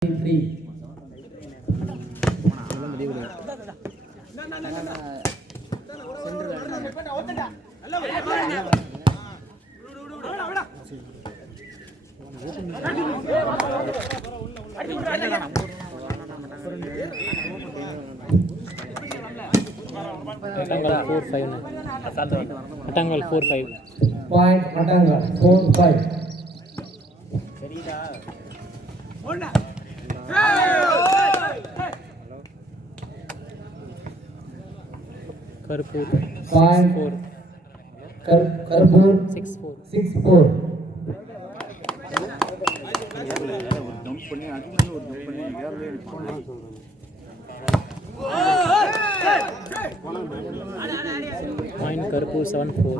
3. Matangal 4-5. Matangal 4-5. Point Matangal 4-5. Karpur Point 6-4. Karpur 6-4. 6-4. Point Karpur 7-4.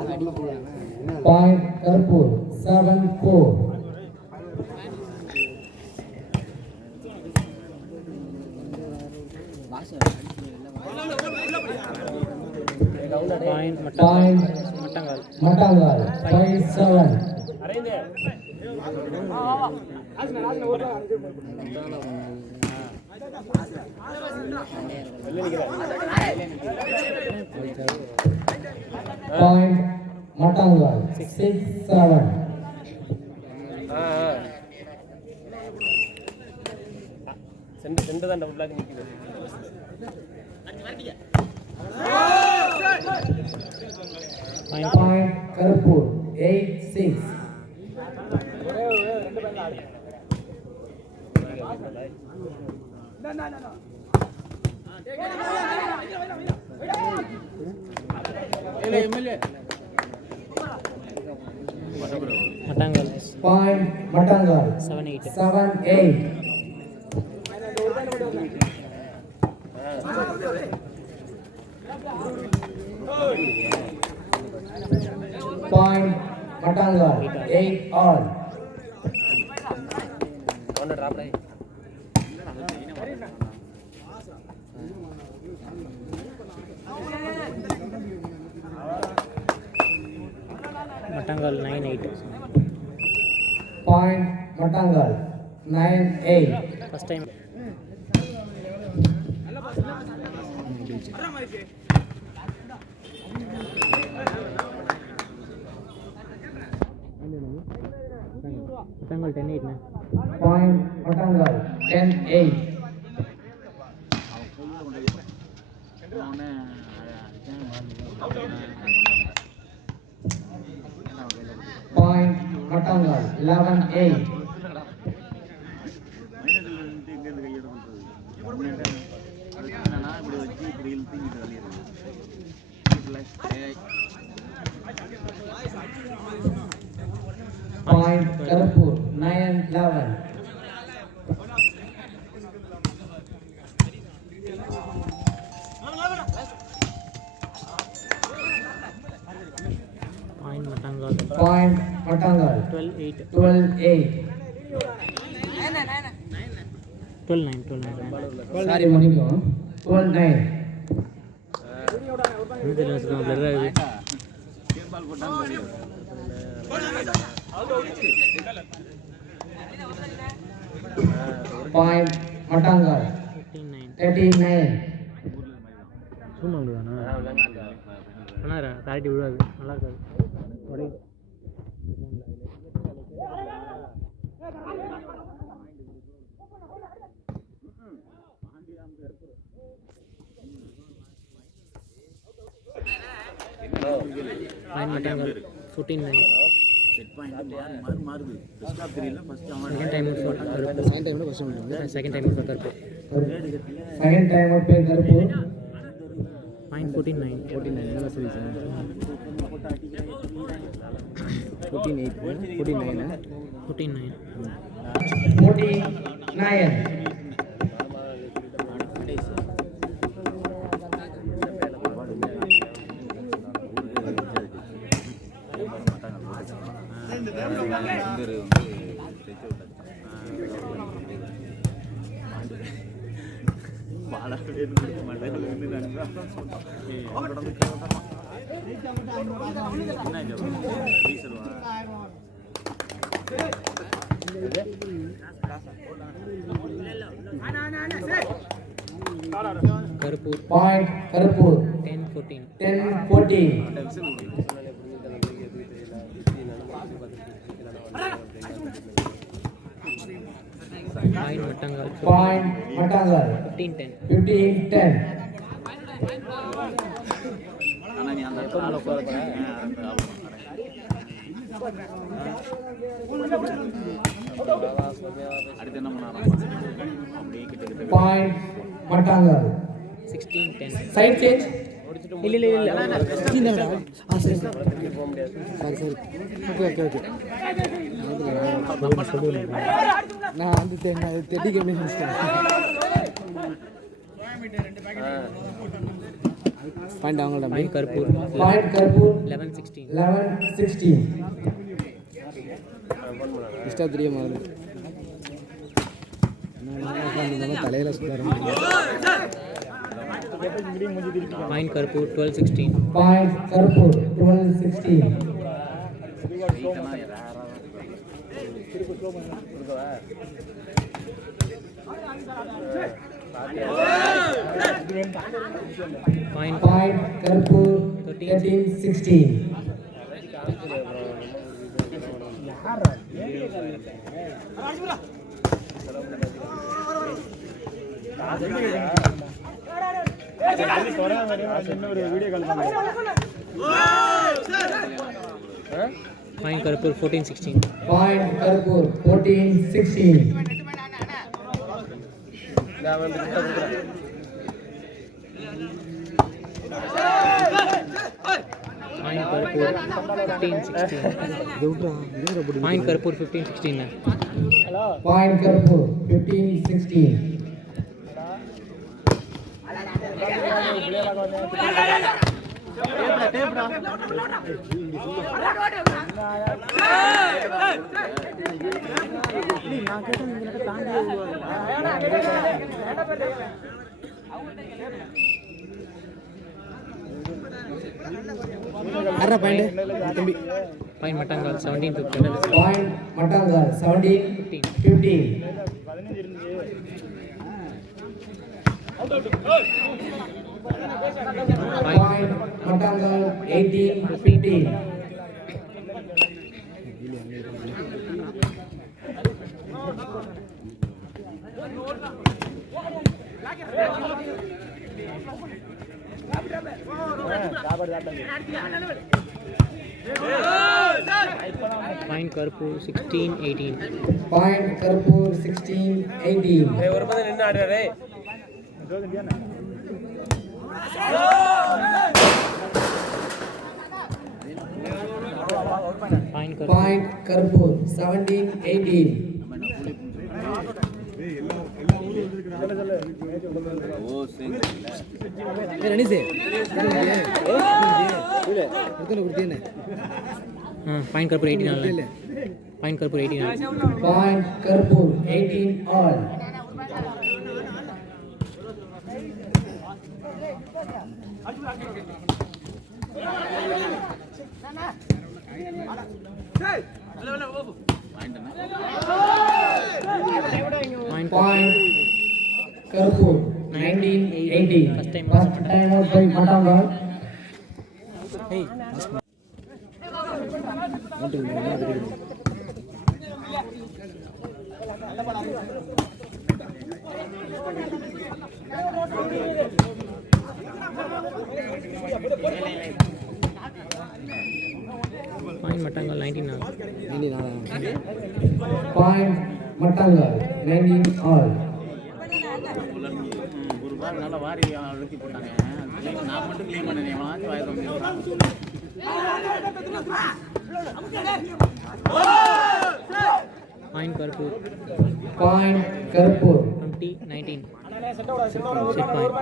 Point Karpur 7-4. Point Point Matangal Matangal 5-7. Point Matangal 6-7. சென்று தான் double black நிக்குது. Point Karpur 8-6. Matangal Point Matangal 7-8. 7-8. Point Matangal 8-all. Matangal 9-8. Point Matangal 9-8. First time. Matangal 10-8 na. Point Matangal 10-8. Point Matangal 11-8. Point Karpur 9-11. Point Matangal Point Matangal 12-8. 12-8. 12-9. Sorry, Moniko. 12-9. Point Matangal 13-9. தாட்டி விடாது நல்லா இருக்காது. Matangal 14-9. Second time for Karpur. Second time out by Karpur. Point 14-9. 14-9. 49. Karuppur Point Karpur. 10-14. 10-14. Point மட்டங்கால் Point Matangal. 15-10. 15-10. Point Matangal. 16-10. Side change. இல்ல சரி okay நான் வந்து தெட்டி game point அவங்களோட பாயிண்ட் கருப்பூர் Point Karpur. 11-16. 11-16. இஷ்டா தெரியுமா தலையில சுத்தாரு point Karuppur 12-16. Point Karpur. 12-16. Point Point Karpur. 13-16. Point Karuppur 14-16. Point Karpur. 14-16. Point Karuppur 15-16. Point Karuppur 15-16. Point Karpur. 15-16. Point Mattangal 17-15. Point Matangal. 17-15. Point Matangal. 18-15. Point Karuppur 16-18. Point Karpur. 16-18. Point Karuppur Point Karpur. 17-18. Point Karuppur 18. Point Karuppur 18. Point Karpur. 18 all. Point Point Karpur. 19-18. First time First time out by Matangal. Point Mattangal 19. Point Matangal. 19 all. நல்லா வாரி அழுத்தி போட்டாங்க. நான் மட்டும் clean பண்ணேன். Point Karuppur Point Karpur. 20-19.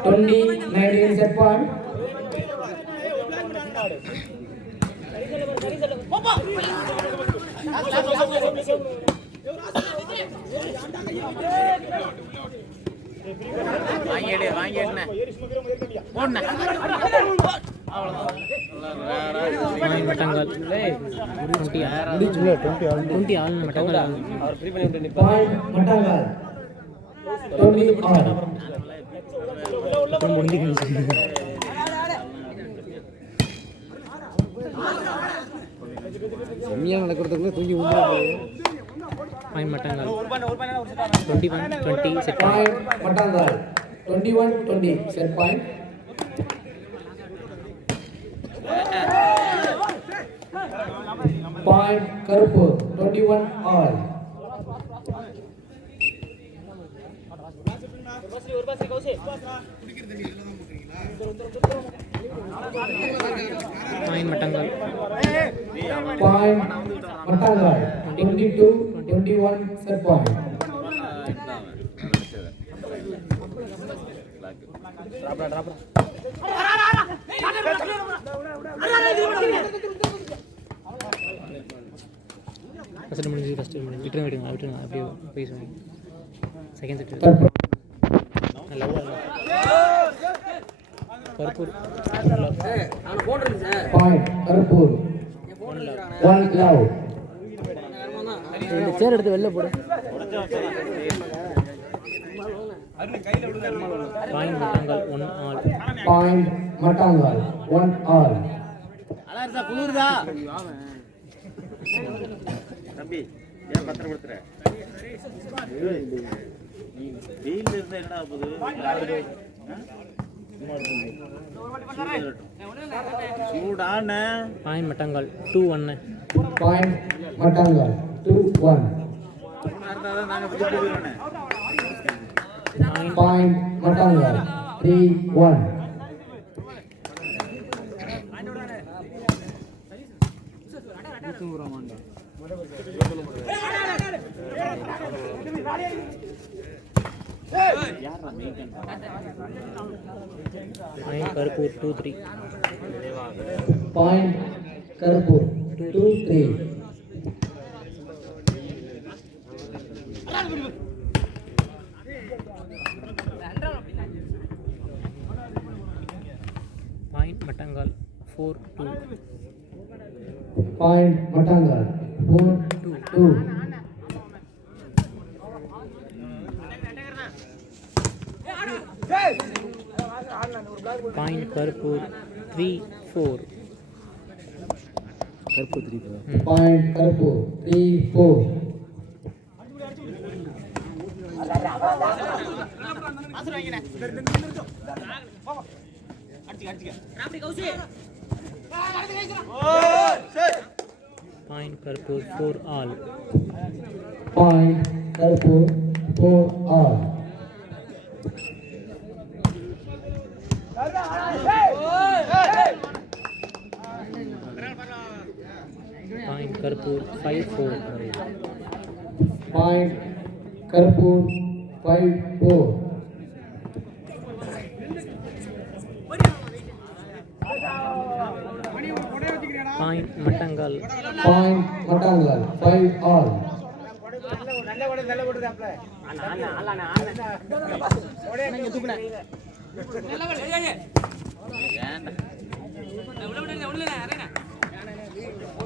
20-19 set point. வாங்கிடுனே போடுனே point Mattangal 20 ஆள் மட்டங்கால் Point Matangal. 20 all. அப்புறம் முடிஞ்சுக்கிச்சு. செம்மியாக நடக்கிறதுக்குள்ள தூங்கி விழுந்துடும். Point Mattangal 21-20 set Point Mattangal. 21-20. Set point. Point Karpur. 21 all. Point Mattangal Point Mattangal. 22-21. Set point. First முடிஞ்சு விட்டுருங்க அப்படியே போய் சொல்லுங்க. Second set Third point. Love Karuppur Point Karpur. 1 love. இந்த சேர் எடுத்து வெளில போடு. Point Mattangal 1 all. Point Mattangal. 1 all. அலர்சா குளிருதா தம்பி ஏன் பத்திரப்படுத்துற வெயில் இருந்தா என்னடா போகுது சூடான பாயிண்ட் மட்டங்கால் 2-1. Point Mattangal. 2-1. இருந்தாதான் நாங்க பிடிச்சி போயிடுவோண்ணே Point Mattangal. 3-1. Point Karuppur 2-3. Point Karpur. 2-3. Point Mattangal 4-2. Point Mattangal. 4-2. Point Karuppur 3-4. கருப்பு 3. Point Karpur. 3-4. Point Karuppur 4 all. Point Karpur. 4 all. Point Karuppur 5-4. Point Karpur. 5-4. Point Mattangal Point Mattangal. 5 all.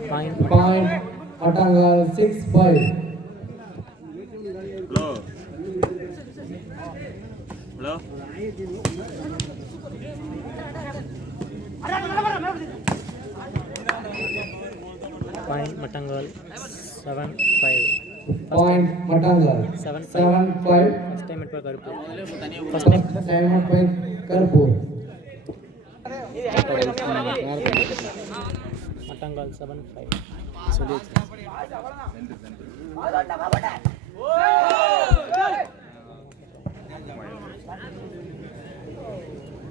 Point Point Mattangal. 6-5. Hello hello point Mattangal 7-5. Point Mattangal. 7-5. 7-5. First time இப்போ கருப்பூர் தனியாக first time 7-5. Karpur. மட்டங்கால் 7-5.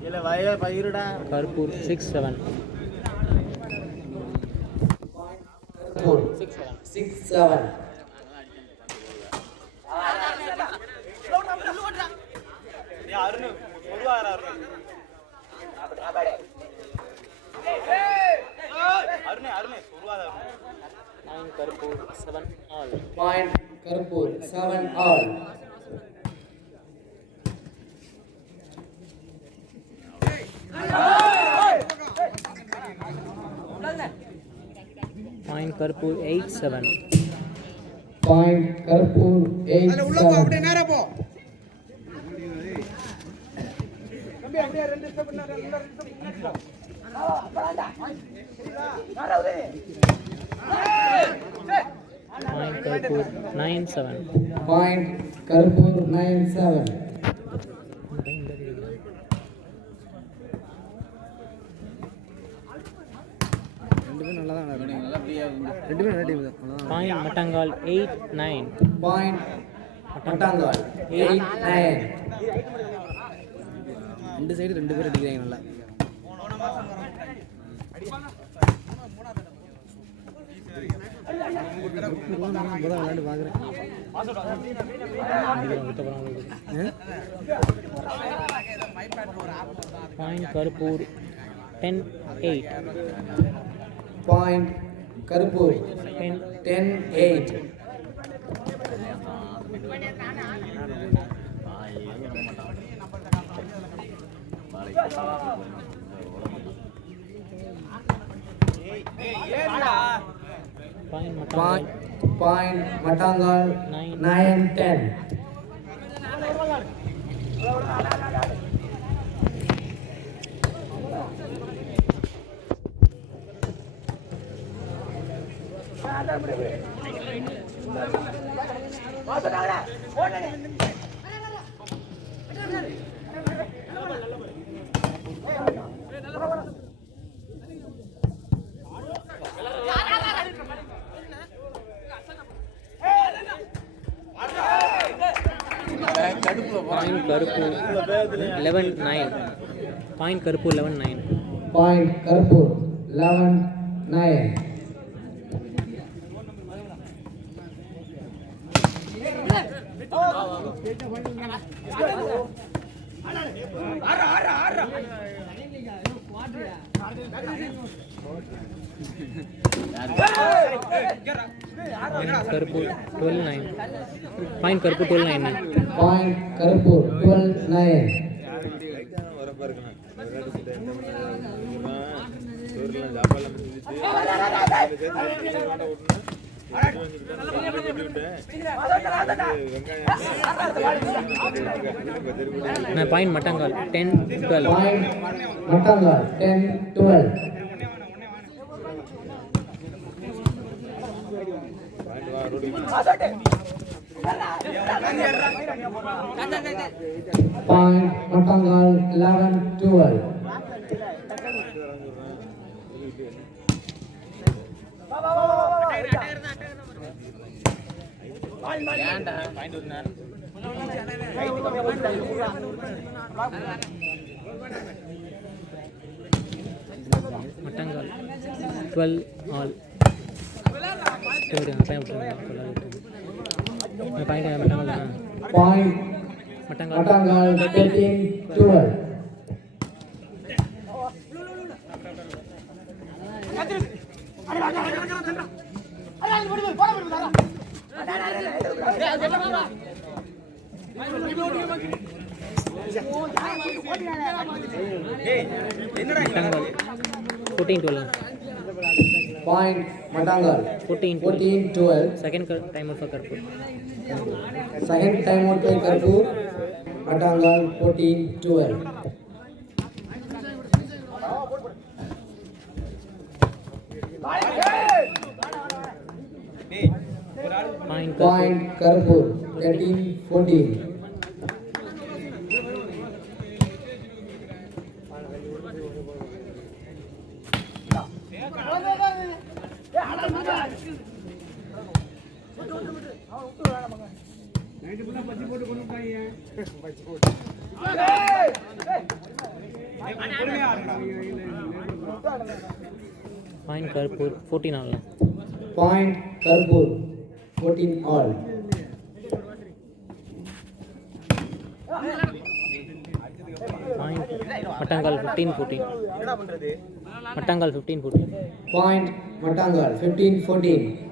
இல்லை வய பயிருடா Karuppur 6-7. Karpur. 6-7. Point Karuppur 7 all. Point Karpur. 7 all. Point Karuppur 8-7. Point Karpur. 8-7. Point Karpur 9-7. Point Karpur 9-7. ரெண்டுமே நல்லா தான் விளையாடுறாங்க. நல்லா ஃப்ரீயாக இருந்து ரெண்டுமே நல்ல டீம் தான். நல்லா தான். Point Mattangal 8-9. Point Mattangal 8-9. ரெண்டு சைடு ரெண்டு பேர் அடிக்கிறாங்க நல்லா. விளையாண்டு பார்க்குறேன். Point Karpur 10-8. Point Karpur 10. 10-8. Point Mattangal Point Mattangal 9-10. Point Karpur 11-9. Point Karpur 11-9. Point Karpur 11-9. Point Karpur 12-9. Point Karpur 12-9. Point Karpur 12-9. Point Mattangal 10-12. Point Mattangal 10-12. Point Mattangal 11-12. ஏன்டா point விட்டுனார் Mattangal 12 all. Point Point Mattangal Mattangal 13-12. Mattangal 14-12. Point Mattangal 14-12. Second timer for Karpur. Second time out by Karpur. Mattangal 14-12. Point Karpur 13-14. Point Karpur 14 all. Point Karpur 14 all. Point Mattangal 15-14. Mattangal 15-14. Point Mattangal 15-14.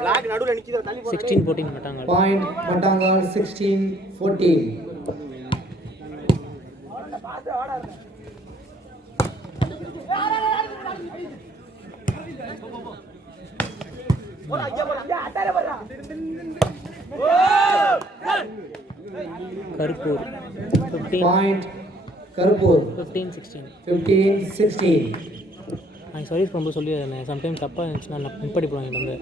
Black நடுவுல நிக்குது தள்ளி 16-14 Mattangal. Point Mattangal 16-14. Karuppur 15 Point Karpur 15-16. 15-16. நான் service பண்ணும்போது சொல்லி sometime தப்பாக இருந்துச்சுன்னா நான் நிப்பாடி போடுவாங்க வந்து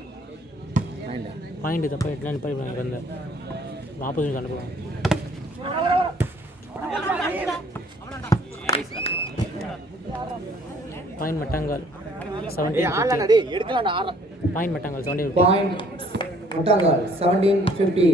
பாயிண்ட் தப்பாக எடுத்துலாம் நிப்பாடி போடுவாங்க வந்து ஆப்போசிட் அனுப்புவாங்க. Point Mattangal 17. Point Mattangal 17. Point Mattangal 17-15.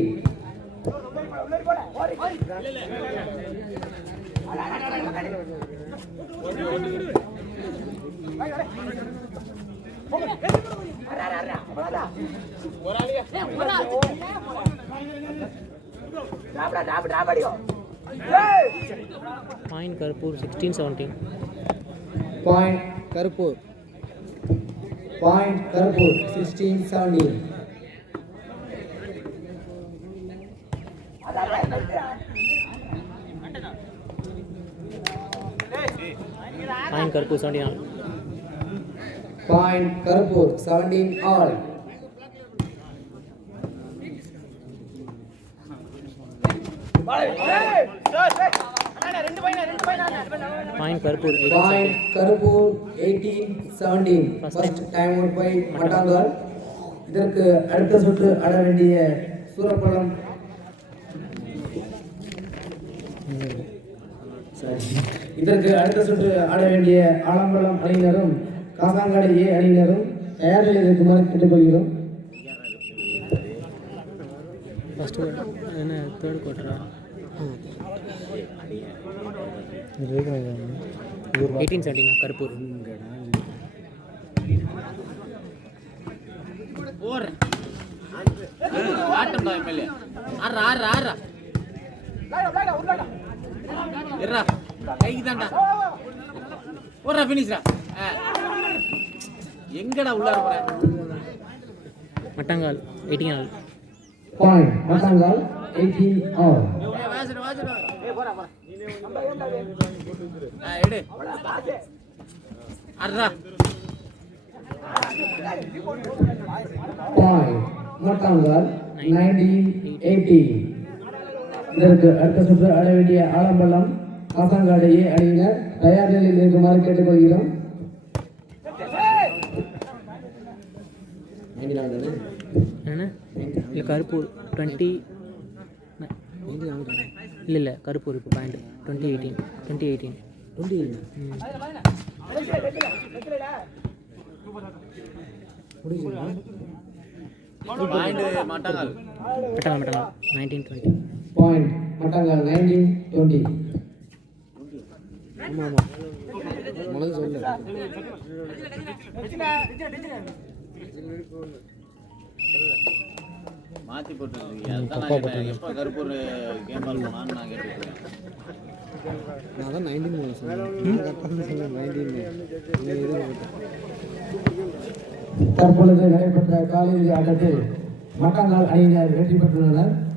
Point Karuppur 16-17. Point Karuppur Point Karpur 16-17. Point Karuppur 17. Point Karpur 17 all. Point Karuppur Point 18-17. Karpur 18-17. First time out by Mattangal. இதற்கு அடுத்த சுற்று ஆட வேண்டிய சூரப்பள்ளம் இதற்கு அடுத்த சுற்று ஆட வேண்டிய ஆலம்பலம் அணியினரும் காசாங்காடு ஏ அணியினரும் தயார் நிலையில் இருக்குமாறு கேட்டுக்கொள்கிறோம். ஃபஸ்ட்டு என்ன தேர்ட் குவார்ட்டரா 18-17 கருப்பூர். ஆட்டம் எம்எல்ஏ ஆறா ஆறா ஆறா இருடா கைக்கு தான்டா போடுறா ஃபினிஷ்ரா எங்கடா உள்ளார போற மட்டாங்கால் 18 Point Mattangal 18 all. வாசடு வாசடு போடா போடா எடு ஆறா Point Mattangal 19-18. இதற்கு அடுத்த சுற்று ஆட வேண்டிய ஆலம்பலம் காசாங்காடு ஏ அணியினர் தயார் நிலையில் இருக்குமாறு கேட்டுக்கொள்கிறோம். என்ன இல்லை கருப்பூர் 20 இல்லை கருப்பூர் இப்போ பாயிண்ட் 2018. பாயிண்ட் மாட்டாங்க மட்டாங்கால் 19-20. Point Mattangal 19-20. ஆமாம் ஆமாம் மனது சொல்ல மாற்றி போட்டுருக்கீங்க அதுதான் நான் எப்போ கருப்பூர் கேம் பால் போனான்னு நான் கேட்டுருக்கேன். நான் தான் 19 சொன்னேன் கரெக்டாக சொன்னேன் 19 தற்பொழுது நடைபெற்ற காலிறுதி ஆட்டத்தில் மட்டாங்கால் அணியினர் வெற்றி பெற்றுள்ளனர்.